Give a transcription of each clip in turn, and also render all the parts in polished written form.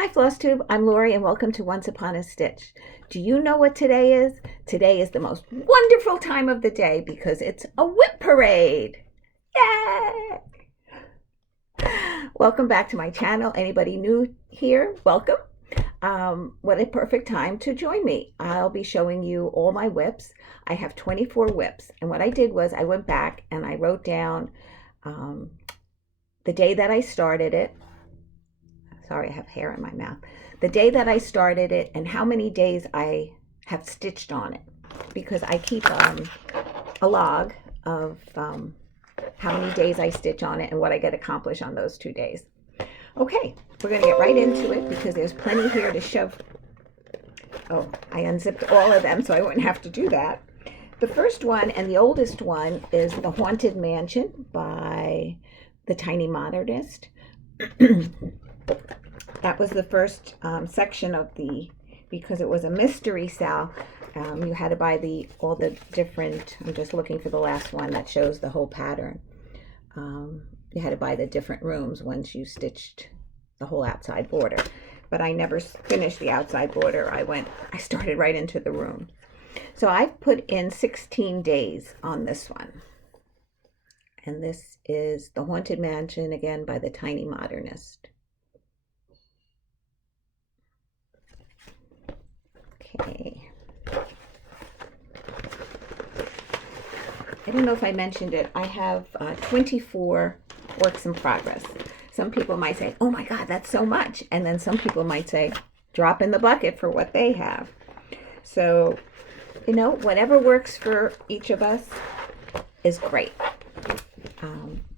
Hi Flosstube, I'm Lori and welcome to Once Upon a Stitch. Do you know what today is? Today is the most wonderful time of the day because it's a WIP parade. Yay! Welcome back to my channel. Anybody new here, welcome. What a perfect time to join me. I'll be showing you all my WIPs. I have 24 WIPs, and what I did was I went back and I wrote down the day that I started it. Sorry, I have hair in my mouth. The day that I started it and how many days I have stitched on it, because I keep a log of how many days I stitch on it and what I get accomplished on those 2 days. Okay, we're going to get right into it because there's plenty here to shove. Oh, I unzipped all of them so I wouldn't have to do that. The first one and the oldest one is The Haunted Mansion by the Tiny Modernist. That was the first section of because it was a mystery cell. You had to buy all the different, I'm just looking for the last one that shows the whole pattern. You had to buy the different rooms once you stitched the whole outside border. But I never finished the outside border. I started right into the room. So I've put in 16 days on this one. And this is The Haunted Mansion, again, by the Tiny Modernist. Okay. I don't know if I mentioned it. I have 24 works in progress. Some people might say, oh my God, that's so much. And then some people might say, drop in the bucket for what they have. So, whatever works for each of us is great.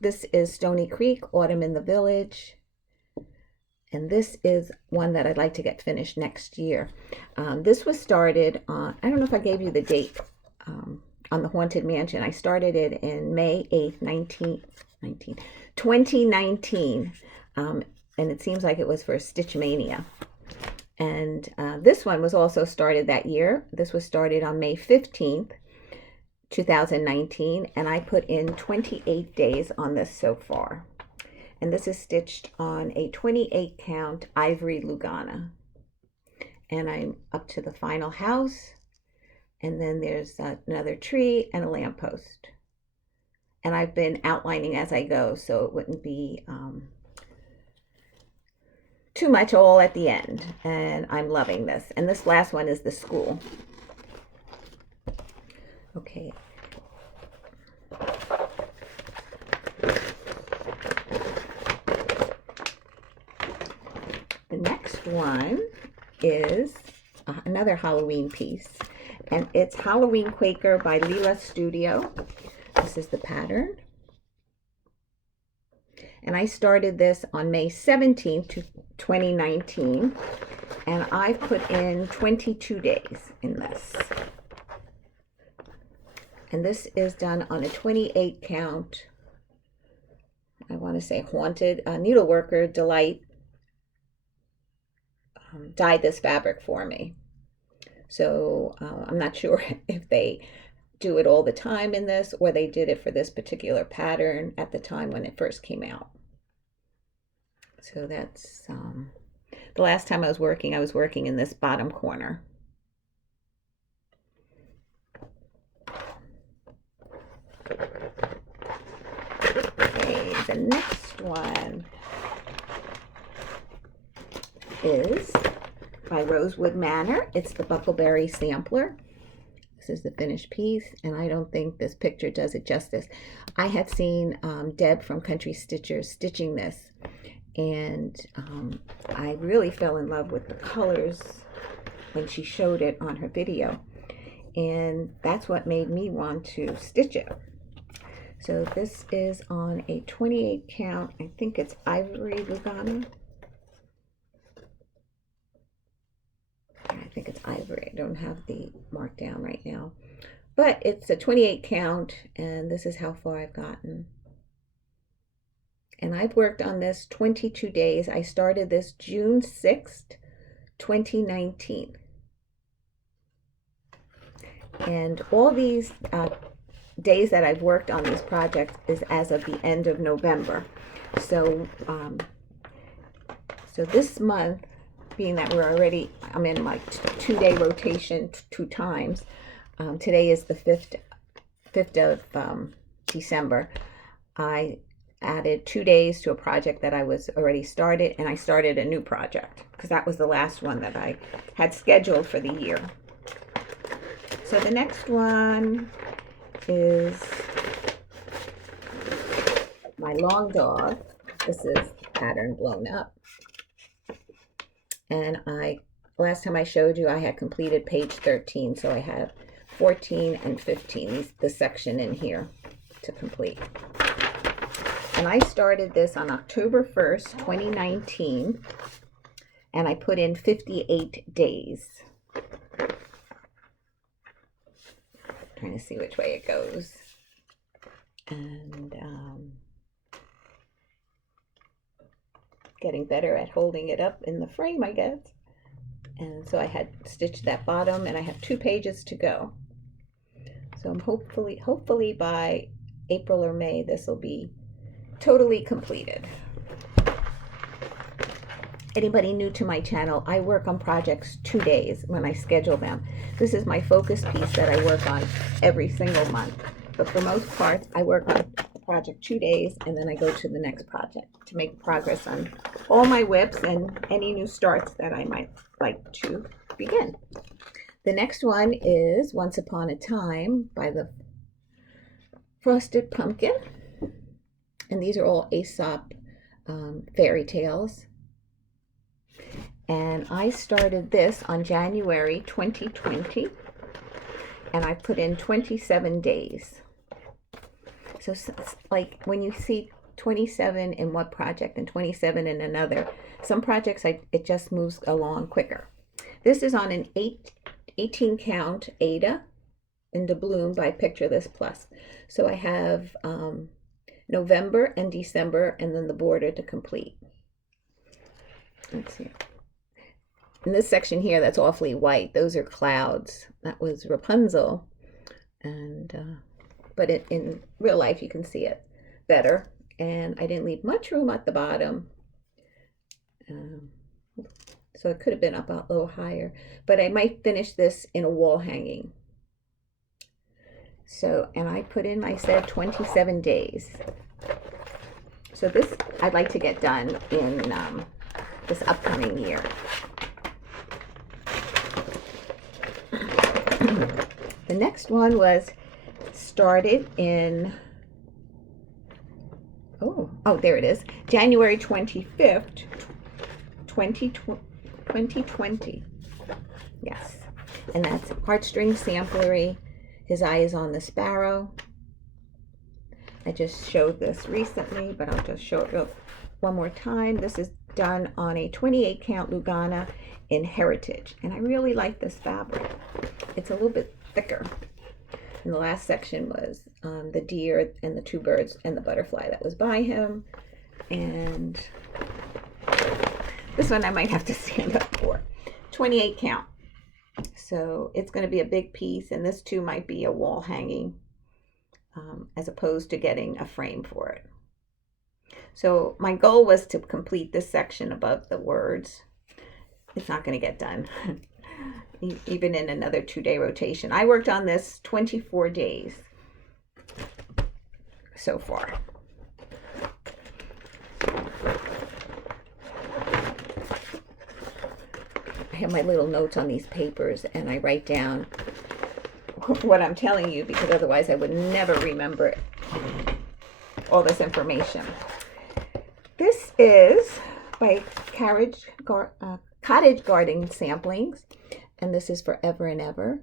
This is Stony Creek, Autumn in the Village. And this is one that I'd like to get finished next year. This was started on, I don't know if I gave you the date on the Haunted Mansion. I started it in May 8th, 2019. And it seems like it was for Stitch Mania. And this one was also started that year. This was started on May 15th, 2019. And I put in 28 days on this so far. And this is stitched on a 28 count ivory Lugana. And I'm up to the final house. And then there's another tree and a lamppost. And I've been outlining as I go, so it wouldn't be too much all at the end. And I'm loving this. And this last one is the school. Okay. The next one is another Halloween piece, and it's Halloween Quaker by Leela Studio. This is the pattern. And I started this on May 17th, 2019, and I put in 22 days in this. And this is done on a 28 count, I want to say Haunted Needleworker Delight dyed this fabric for me. So I'm not sure if they do it all the time in this or they did it for this particular pattern at the time when it first came out. So that's the last time I was working in this bottom corner. Okay, the next one is by Rosewood Manor. It's the Buckleberry Sampler. This is the finished piece, and I don't think this picture does it justice. I had seen Deb from Country Stitchers stitching this, and I really fell in love with the colors when she showed it on her video, and that's what made me want to stitch it. So this is on a 28 count, I think it's ivory Lugana. I think it's ivory. I don't have the mark down right now, but it's a 28 count, and this is how far I've gotten. And I've worked on this 22 days. I started this June 6th, 2019. And all these days that I've worked on these projects is as of the end of November. So, so this month being that I'm in my 2-day rotation 2 times. Today is the 5th of December. I added 2 days to a project that I was already started, and I started a new project because that was the last one that I had scheduled for the year. So the next one is my long dog. This is pattern blown up. And last time I showed you, I had completed page 13, so I have 14 and 15, the section in here to complete. And I started this on October 1st, 2019, and I put in 58 days. Trying to see which way it goes. And getting better at holding it up in the frame, I guess. And so I had stitched that bottom, and I have 2 pages to go. So I'm hopefully by April or May, this will be totally completed. Anybody new to my channel, I work on projects 2 days when I schedule them. This is my focus piece that I work on every single month. But for most parts, I work on a project 2 days, and then I go to the next project to make progress on all my WIPs and any new starts that I might like to begin. The next one is Once Upon a Time by the Frosted Pumpkin. And these are all Aesop fairy tales. And I started this on January 2020, and I put in 27 days. So like when you see 27 in one project and 27 in another, some projects it just moves along quicker. This is on an 18 count Ada in doubloon by Picture This Plus. So I have November and December, and then the border to complete. Let's see. In this section here, that's awfully white. Those are clouds. That was Rapunzel. And but in real life, you can see it better. And I didn't leave much room at the bottom. So it could have been up a little higher. But I might finish this in a wall hanging. So, and I put in, I said 27 days. So this I'd like to get done in this upcoming year. The next one was started in, oh, there it is, January 25th, 2020. Yes, and that's Heartstring Samplery. His eye is on the sparrow. I just showed this recently, but I'll just show it one more time. This is done on a 28 count Lugana in Heritage, and I really like this fabric. It's a little bit thicker. And the last section was the deer and the 2 birds and the butterfly that was by him. And this one I might have to stand up for. 28 count. So it's going to be a big piece, and this too might be a wall hanging as opposed to getting a frame for it. So my goal was to complete this section above the words. It's not going to get done, even in another 2-day rotation. I worked on this 24 days so far. I have my little notes on these papers, and I write down what I'm telling you, because otherwise I would never remember all this information. This is by Cottage Garden Samplings, and this is Forever and Ever.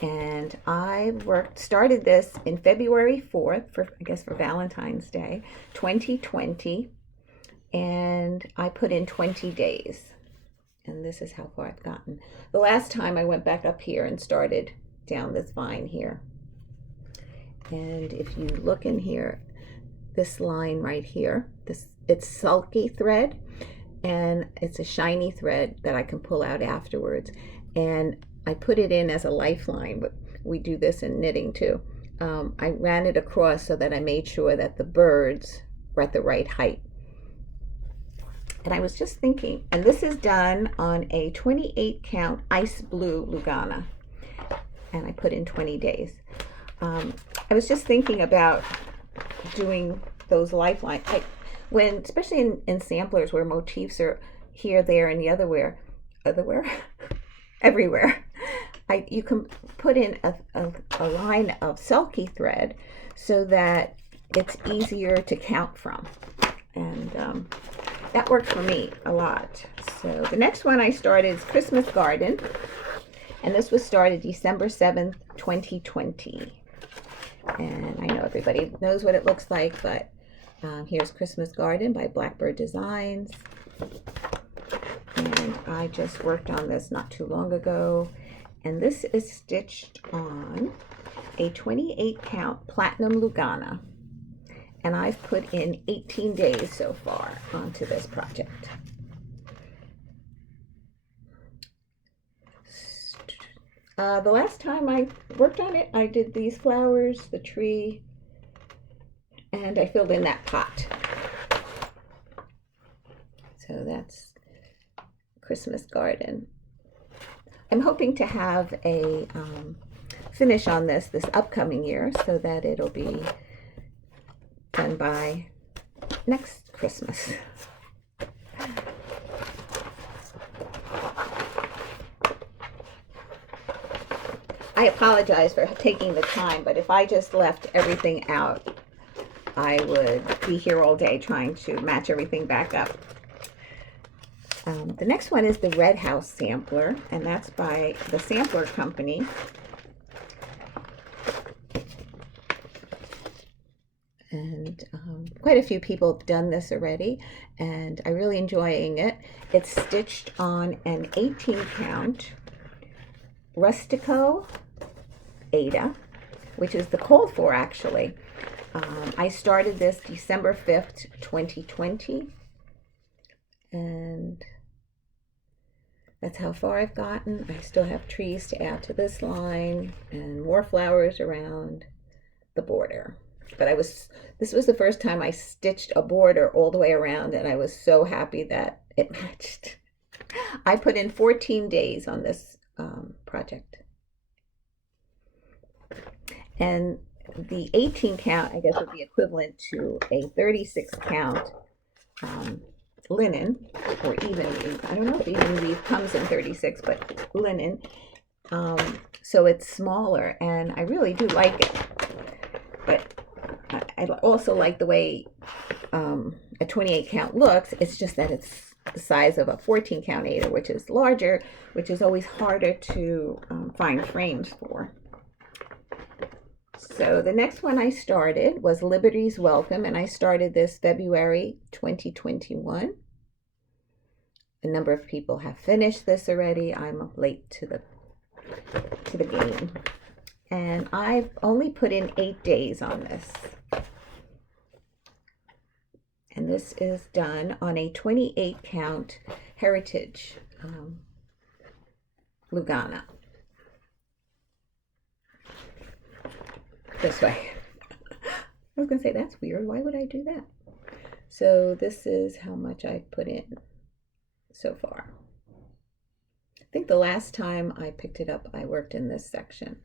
And I started this in February 4th, for Valentine's Day, 2020, and I put in 20 days. And this is how far I've gotten. The last time I went back up here and started down this vine here. And if you look in here, this line right here, it's sulky thread, and it's a shiny thread that I can pull out afterwards. And I put it in as a lifeline, but we do this in knitting too. I ran it across so that I made sure that the birds were at the right height. And I was just thinking, and this is done on a 28 count ice blue Lugana, and I put in 20 days. I was just thinking about doing those lifelines. Especially in samplers where motifs are here, there, and the otherwhere, everywhere. You can put in a line of sulky thread so that it's easier to count from, and that worked for me a lot. So the next one I started is Christmas Garden, and this was started December 7th, 2020. And I know everybody knows what it looks like, but here's Christmas Garden by Blackbird Designs. And I just worked on this not too long ago. And this is stitched on a 28 count platinum Lugana. And I've put in 18 days so far onto this project. The last time I worked on it, I did these flowers, the tree, and I filled in that pot. So that's Christmas Garden. I'm hoping to have a finish on this upcoming year so that it'll be done by next Christmas. I apologize for taking the time, but if I just left everything out, I would be here all day trying to match everything back up. The next one is the Red House Sampler, and that's by the Sampler Company. And quite a few people have done this already, and I'm really enjoying it. It's stitched on an 18 count Rustico Ada, which is the called for actually. I started this December 5th, 2020, and that's how far I've gotten. I still have trees to add to this line and more flowers around the border. But this was the first time I stitched a border all the way around, and I was so happy that it matched. I put in 14 days on this project. And the 18 count, I guess, would be equivalent to a 36 count linen, or even weave. I don't know if even weave comes in 36, but linen. So it's smaller, and I really do like it. But I also like the way a 28 count looks. It's just that it's the size of a 14 count Ada, which is larger, which is always harder to find frames for. So the next one I started was Liberty's Welcome, and I started this February 2021. A number of people have finished this already. I'm late to the game. And I've only put in 8 days on this. And this is done on a 28 count Heritage Lugana. This way. I was gonna say, that's weird. Why would I do that? So this is how much I put in so far. I think the last time I picked it up, I worked in this section.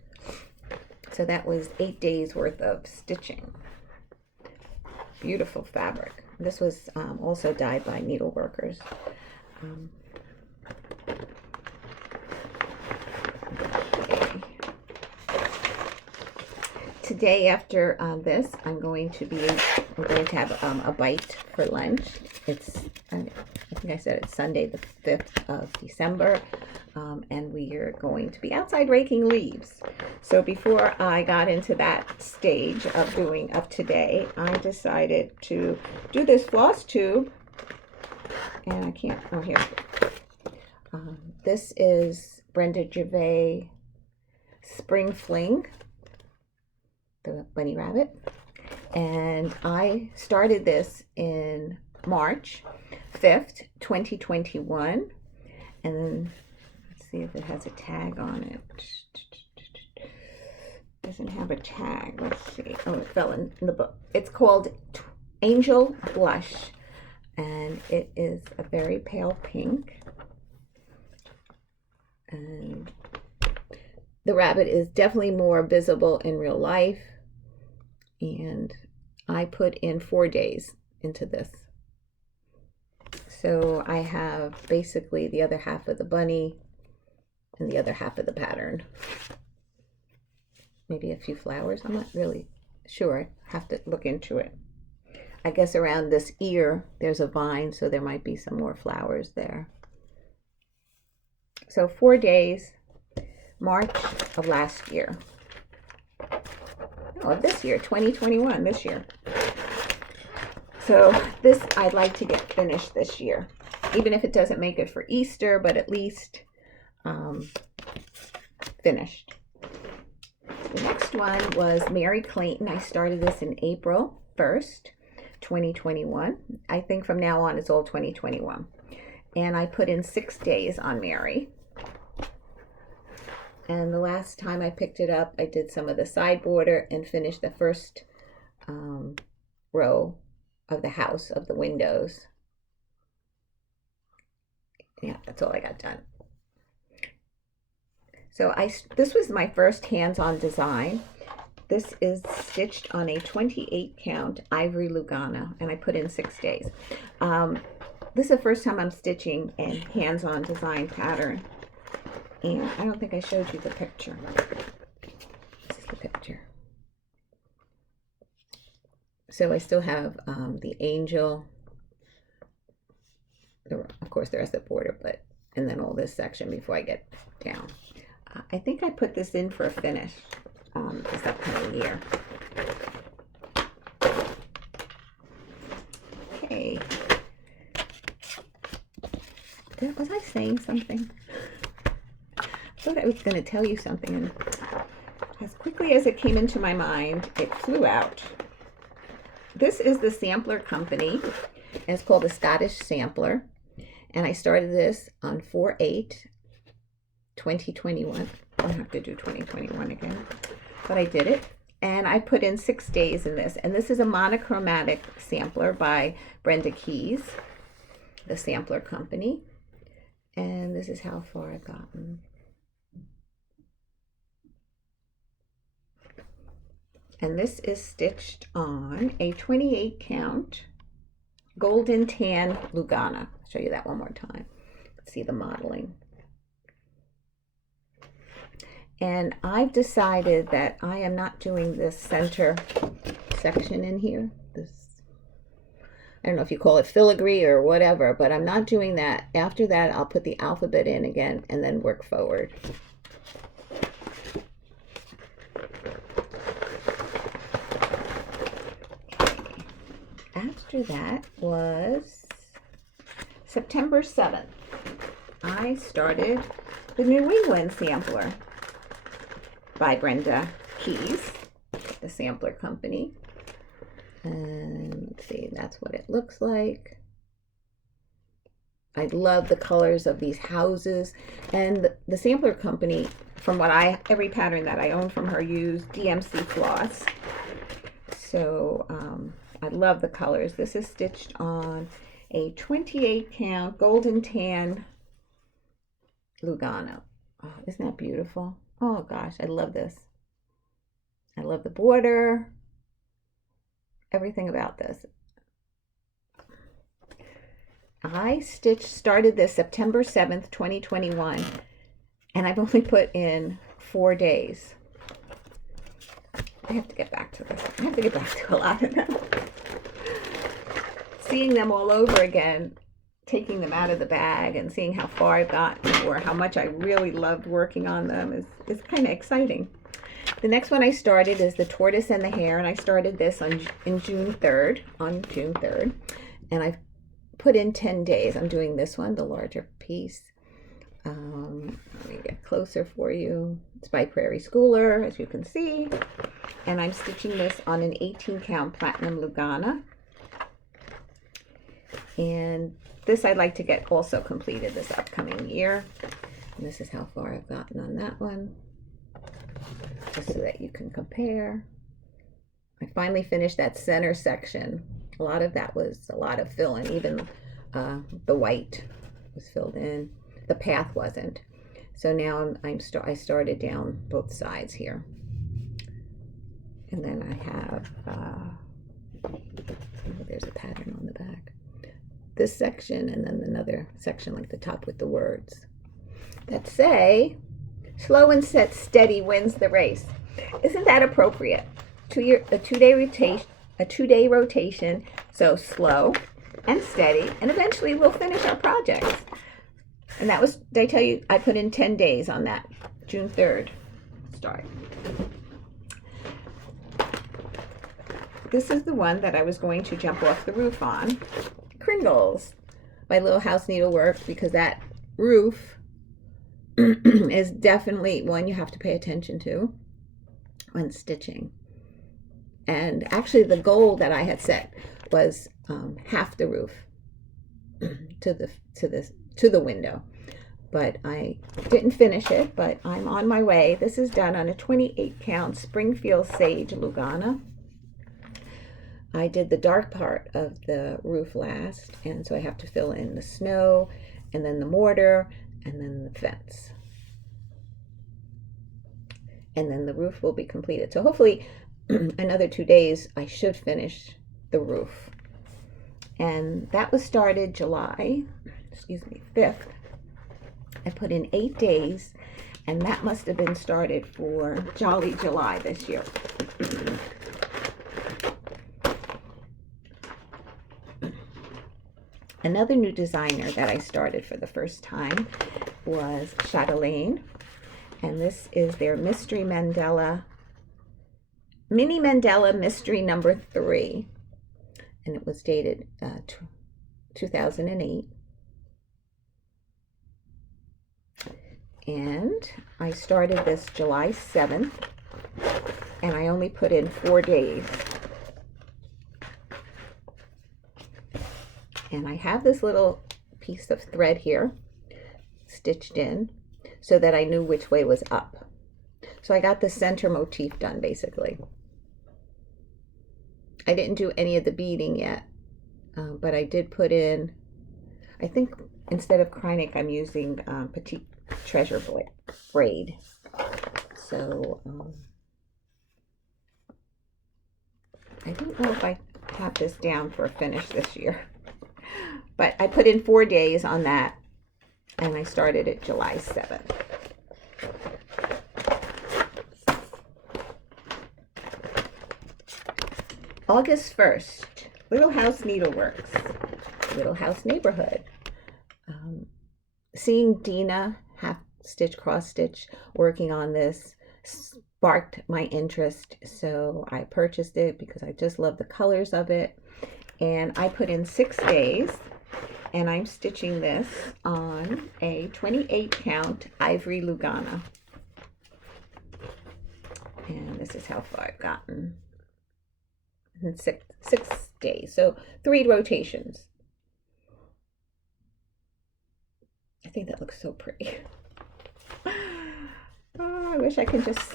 So that was 8 days worth of stitching. Beautiful fabric. This was also dyed by needle workers. Today after this, I'm going to have a bite for lunch. It's, I think I said it's Sunday the 5th of December, and we are going to be outside raking leaves. So before I got into that stage of today, I decided to do this Flosstube, and I can't, oh here. This is Brenda Gervais Spring Fling, the bunny rabbit, and I started this in March 5th, 2021, and then let's see if it has a tag on it. Doesn't have a tag. Let's see. Oh, it fell in the book. It's called Angel Blush, and it is a very pale pink. And the rabbit is definitely more visible in real life, and I put in 4 days into this. So I have basically the other half of the bunny and the other half of the pattern. Maybe a few flowers, I'm not really sure, I have to look into it. I guess around this ear there's a vine, so there might be some more flowers there. So 4 days, March of last year. Oh, this year, 2021, this year. So this I'd like to get finished this year, even if it doesn't make it for Easter, but at least finished. The next one was Mary Clayton. I started this in April 1st, 2021. I think from now on it's all 2021. And I put in 6 days on Mary. And the last time I picked it up, I did some of the side border and finished the first row of the house, of the windows. Yeah, that's all I got done. So this was my first hands-on design. This is stitched on a 28 count ivory Lugana, and I put in 6 days. This is the first time I'm stitching a hands-on design pattern. And I don't think I showed you the picture. This is the picture. So I still have the angel, of course the rest of the border, but and then all this section before I get down. I think I put this in for a finish this upcoming year. Okay. Was I saying something? I thought I was going to tell you something, and as quickly as it came into my mind, it flew out. This is the Sampler Company, and it's called the Scottish Sampler, and I started this on 4/8/2021. I don't have to do 2021 again, but I did it, and I put in 6 days in this, and this is a monochromatic sampler by Brenda Keys, the Sampler Company, and this is how far I've gotten. And this is stitched on a 28 count golden tan Lugana. I'll show you that one more time. See the modeling. And I've decided that I am not doing this center section in here. This, I don't know if you call it filigree or whatever, but I'm not doing that. After that, I'll put the alphabet in again and then work forward. After that was September 7th. I started the New England Sampler by Brenda Keys, the Sampler Company. And let's see, that's what it looks like. I love the colors of these houses. And the Sampler Company, from what every pattern that I own from her, used DMC floss. So, I love the colors. This is stitched on a 28 count golden tan Lugana. Oh, isn't that beautiful? Oh gosh, I love this. I love the border. Everything about this. I started this September 7th, 2021, and I've only put in 4 days. I have to get back to this. I have to get back to a lot of them. Seeing them all over again, taking them out of the bag and seeing how far I've gotten or how much I really loved working on them is kind of exciting. The next one I started is the Tortoise and the Hare, and I started this on June 3rd, and I've put in 10 days. I'm doing this one, the larger piece. Let me get closer for you. It's by Prairie Schooler, as you can see. And I'm stitching this on an 18 count platinum Lugana. And this I'd like to get also completed this upcoming year. And this is how far I've gotten on that one, just so that you can compare. I finally finished that center section A lot of that was a lot of fill-in. Even the white was filled in. The path wasn't. So now I started down both sides here. And then I have, there's a pattern on the back. This section and then another section like the top with the words that say, slow and set steady wins the race. Isn't that appropriate? A two-day rotation, so slow and steady, and eventually we'll finish our projects. And that was, did I tell you, I put in 10 days on that, June 3rd start. This is the one that I was going to jump off the roof on. Kringles by Little House Needlework, because that roof is definitely one you have to pay attention to when stitching. And actually the goal that I had set was half the roof to the window, but I didn't finish it, but I'm on my way. This is done on a 28 count Springfield Sage Lugana. I did the dark part of the roof last, and so I have to fill in the snow and then the mortar and then the fence. And then the roof will be completed. So hopefully another 2 days I should finish the roof. And that was started July, 5th. I put in 8 days, and that must have been started for Jolly July this year. Another new designer that I started for the first time was Chatelaine, and this is their Mystery Mandala, Mini Mandala Mystery number 3, and it was dated 2008. And I started this July 7th, and I only put in 4 days. And I have this little piece of thread here stitched in so that I knew which way was up. So I got the center motif done basically. I didn't do any of the beading yet, but I did put in, I think instead of Kreinik, I'm using Petite Treasure braid. So I don't know if I have this down for a finish this year. But I put in 4 days on that, and I started it July 7th. August 1st, Little House Needleworks, Little House Neighborhood. Seeing Dina half stitch, cross stitch, working on this sparked my interest, so I purchased it because I just love the colors of it. And I put in 6 days, and I'm stitching this on a 28 count Ivory Lugana. And this is how far I've gotten in six days. So 3 rotations. I think that looks so pretty. Oh, I wish I could just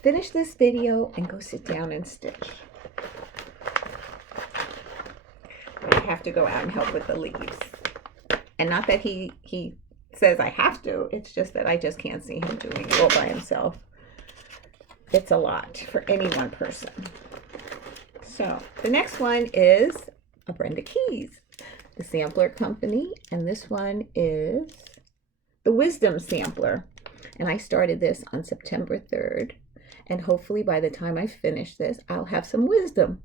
finish this video and go sit down and stitch. I have to go out and help with the leaves. And not that he says I have to, it's just that I just can't see him doing it all by himself. It's a lot for any one person. So the next one is a Brenda Keys, the Sampler Company, and this one is the Wisdom Sampler. And I started this on September 3rd, and hopefully by the time I finish this, I'll have some wisdom.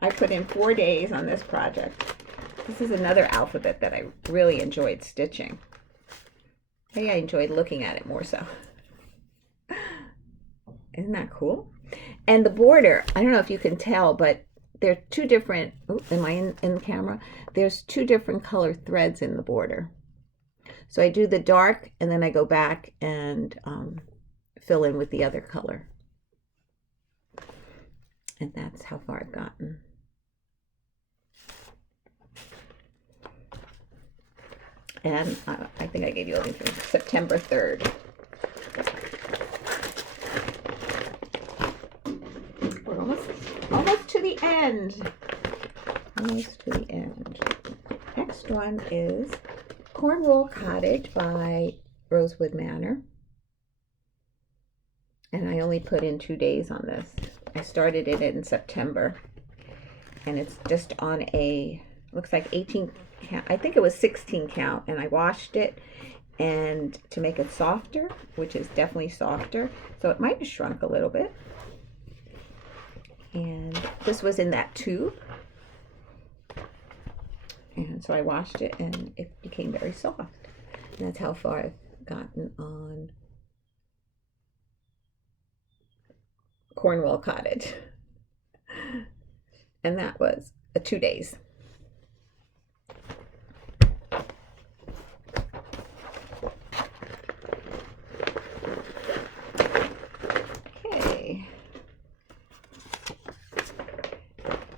I put in 4 days on this project. This is another alphabet that I really enjoyed stitching. Maybe I enjoyed looking at it more so. Isn't that cool? And the border, I don't know if you can tell, but there are 2 different, am I in the camera? There's 2 different color threads in the border. So I do the dark, and then I go back and fill in with the other color. And that's how far I've gotten. And I think I gave you everything. September 3rd. We're almost to the end. Almost to the end. Next one is Cornwall Cottage by Rosewood Manor. And I only put in 2 days on this. I started it in September. And it's just on a, looks like 18 count. I think it was 16 count. And I washed it and to make it softer, which is definitely softer. So it might have shrunk a little bit. And this was in that tube. And so I washed it and it became very soft. And that's how far I've gotten on Cornwall Cottage. And that was 2 days. Okay.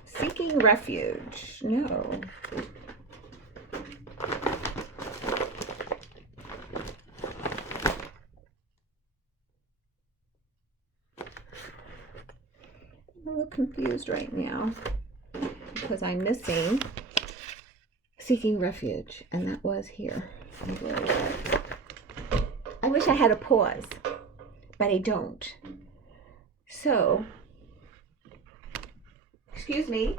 Seeking Refuge. No. I'm a little confused right now because I'm missing Seeking Refuge, and that was here. I wish I had a pause, but I don't. So, excuse me.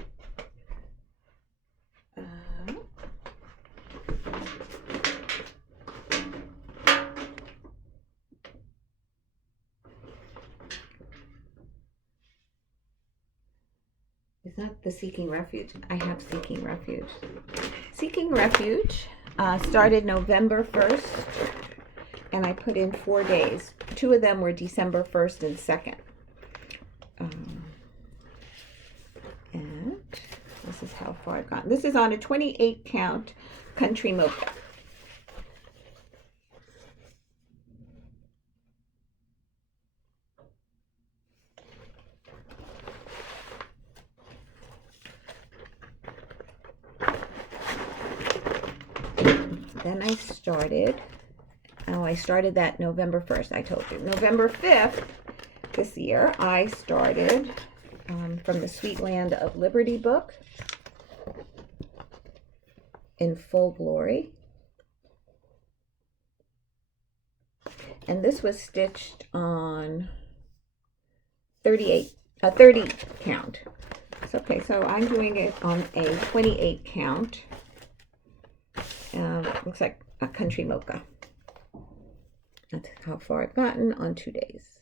It's not the Seeking Refuge. I have Seeking Refuge. Seeking Refuge started November 1st, and I put in 4 days. 2 of them were December 1st and 2nd. And this is how far I've gone. This is on a 28 count country mocha. Then I started that November 1st, I told you. November 5th this year, I started from the Sweet Land of Liberty book, In Full Glory. And this was stitched on 30 count. Okay, so I'm doing it on a 28 count. Looks like a country mocha. That's how far I've gotten on 2 days.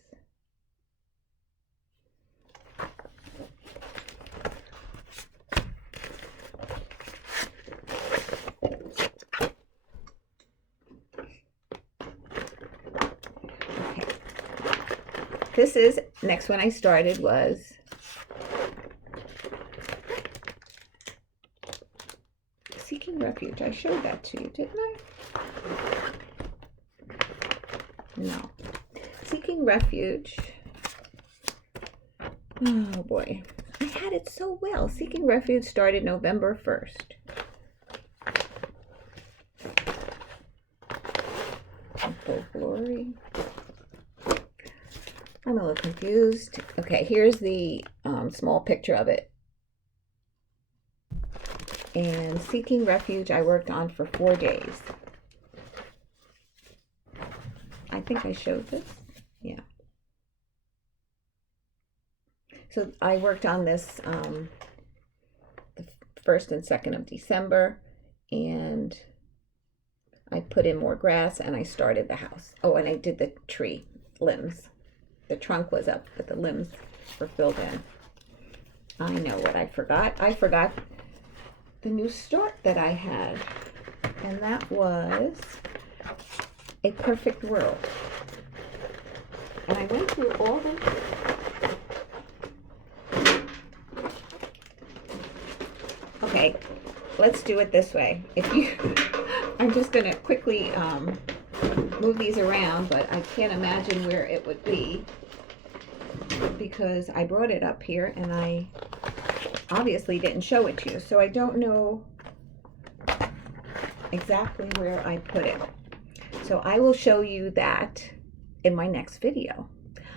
Okay. This is, next one I started was Seeking Refuge. I showed that to you, didn't I? No. Seeking Refuge. Oh boy. I had it so well. Seeking Refuge started November 1st. In Full Glory. I'm a little confused. Okay, here's the small picture of it. And Seeking Refuge I worked on for 4 days. I think I showed this. Yeah. So I worked on this the 1st and 2nd of December, and I put in more grass and I started the house. Oh, and I did the tree limbs. The trunk was up, but the limbs were filled in. I know what I forgot. I forgot the new start that I had, and that was A Perfect World. And I went through all the okay, let's do it this way. I'm just going to quickly move these around, but I can't imagine where it would be because I brought it up here and I obviously didn't show it to you, so I don't know exactly where I put it. So I will show you that in my next video.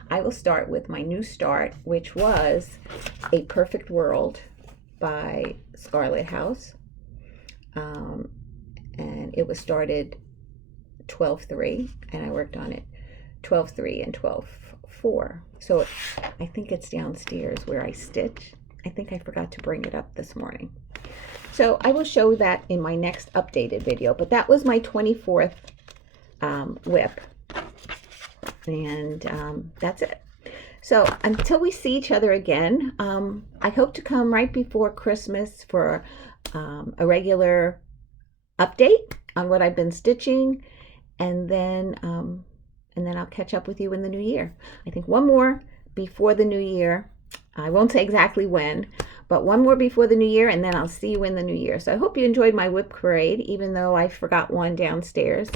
I will start with my new start, which was A Perfect World by Scarlet House. And it was started 12/3, and I worked on it 12/3 and 12/4. So I think it's downstairs where I stitch. I think I forgot to bring it up this morning. So I will show that in my next updated video, but that was my 24th WIP, and that's it. So until we see each other again, I hope to come right before Christmas for a regular update on what I've been stitching, and then I'll catch up with you in the new year. I think one more before the new year. I won't say exactly when, but one more before the new year, and then I'll see you in the new year. So I hope you enjoyed my WIP parade, even though I forgot one downstairs.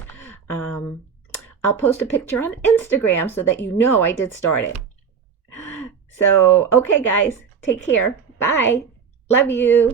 I'll post a picture on Instagram so that you know I did start it. So, okay, guys, take care. Bye. Love you.